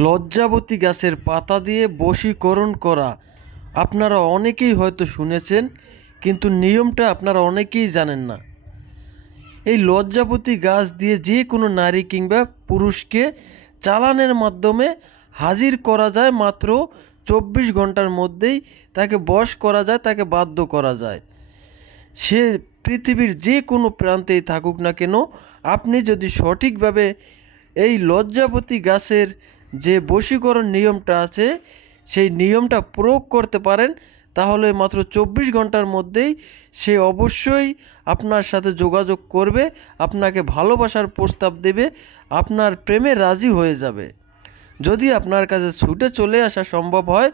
লজ্জাবতী গাছের পাতা দিয়ে বশীকরণ করা আপনারা অনেকেই হয়তো শুনেছেন, কিন্তু নিয়মটা আপনারা অনেকেই জানেন না। এই লজ্জাবতী গাছ দিয়ে যে কোনো নারী কিংবা পুরুষকে চালানের মাধ্যমে হাজির করা যায়, মাত্র 24 ঘন্টার মধ্যেই তাকে বশ করা যায়, তাকে বাধ্য করা যায়। সে পৃথিবীর যে কোনো প্রান্তেই থাকুক না কেন, আপনি যদি সঠিকভাবে এই লজ্জাবতী গাছের যে বশীকরণ নিয়মটা আছে সেই নিয়মটা প্রয়োগ করতে পারেন, তাহলে মাত্র 24 ঘন্টার মধ্যেই সে অবশ্যই আপনার সাথে যোগাযোগ করবে, আপনাকে ভালোবাসার প্রস্তাব দেবে, আপনার প্রেমে রাজি হয়ে যাবে। যদি আপনার কাছে ছুটে চলে আসা সম্ভব হয়,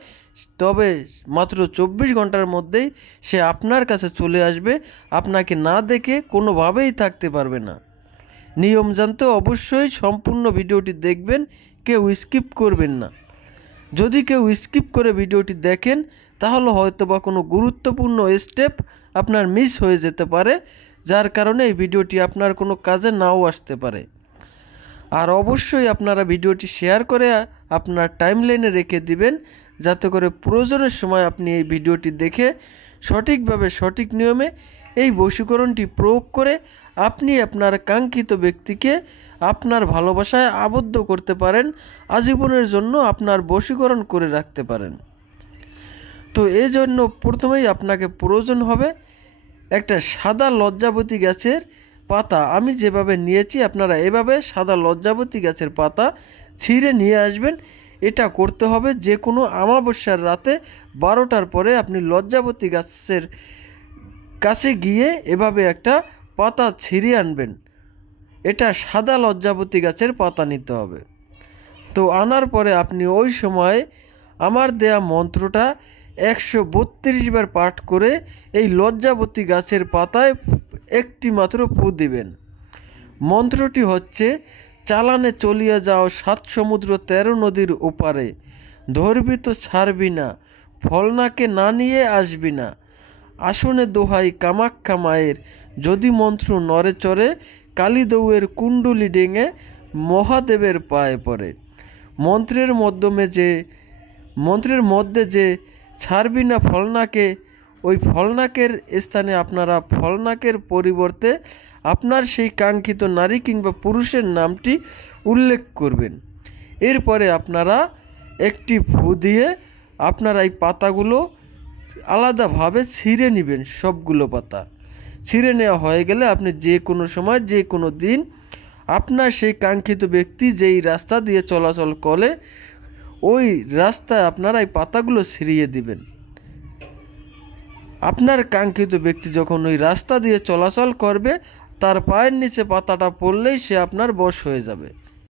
তবে মাত্র 24 ঘন্টার মধ্যেই সে আপনার কাছে চলে আসবে, আপনাকে না দেখে কোনোভাবেই থাকতে পারবে না। নিয়ম জানতে অবশ্যই সম্পূর্ণ ভিডিওটি দেখবেন, কেউ স্কিপ করবেন না। যদি কেউ স্কিপ করে ভিডিওটি দেখেন, তাহলে হয়তো বা কোনো গুরুত্বপূর্ণ স্টেপ আপনার মিস হয়ে যেতে পারে, যার কারণে এই ভিডিওটি আপনার কোনো কাজে নাও আসতে পারে। আর অবশ্যই আপনারা ভিডিওটি শেয়ার করে আপনার টাইমলাইনে রেখে দিবেন, যাতে করে প্রয়োজনের সময় আপনি এই ভিডিওটি দেখে সঠিকভাবে সঠিক নিয়মে এই বশীকরণটি প্রয়োগ করে আপনি আপনার কাঙ্ক্ষিত ব্যক্তিকে আপনার ভালোবাসায় আবদ্ধ করতে পারেন, আজীবনের জন্য আপনার বশীকরণ করে রাখতে পারেন। তো এই জন্য প্রথমেই আপনাকে প্রয়োজন হবে একটা সাদা লজ্জাবতী গাছের পাতা। আমি যেভাবে নিয়েছি আপনারা এভাবে সাদা লজ্জাবতী গাছের পাতা ছিঁড়ে নিয়ে আসবেন। এটা করতে হবে যে কোনো অমাবস্যার রাতে 12টার পরে আপনি লজ্জাবতী গাছের কাছে গিয়ে এভাবে একটা পাতা ছিঁড়ে আনবেন। এটা সাদা লজ্জাবতী গাছের পাতা নিতে হবে। তো আনার পরে আপনি ওই সময় আমার দেয়া মন্ত্রটা 132 বার পাঠ করে এই লজ্জাবতী গাছের পাতায় একটি মাত্র ফু দিবেন। মন্ত্রটি হচ্ছে, চালানে চলিয়া যাও 7 সমুদ্র 13 নদীর ওপারে, ধরবি তো ছাড়বি না, ফলনাকে না নিয়ে আসবি না, আসনে দোহাই কামাখ্যা মায়ের, যদি মন্ত্র নরে চড়ে, কালীদৌয়ের কুণ্ডলি ডেঙে মহাদেবের পায়ে পড়ে। মন্ত্রের মধ্যে যে ছাড়বি না ফলনাকে, ওই ফলনাকের স্থানে আপনারা ফলনাকের পরিবর্তে আপনার সেই কাঙ্ক্ষিত নারী কিংবা পুরুষের নামটি উল্লেখ করবেন। এরপরে আপনারা একটি ফু দিয়ে আপনারা এই পাতাগুলো আলাদাভাবে ছিঁড়ে নেবেন। সবগুলো পাতা ছিঁড়ে নেওয়া হয়ে গেলে আপনি যে কোনো সময় যে কোনো দিন আপনার সেই কাঙ্ক্ষিত ব্যক্তি যেই রাস্তা দিয়ে চলাচল করে ওই রাস্তায় আপনারা এই পাতাগুলো ছিঁড়িয়ে দিবেন। আপনার কাঙ্ক্ষিত ব্যক্তি যখন ওই রাস্তা দিয়ে চলাচল করবে, তার পায়ের নিচে পাতাটা পড়লেই সে আপনার বশ হয়ে যাবে।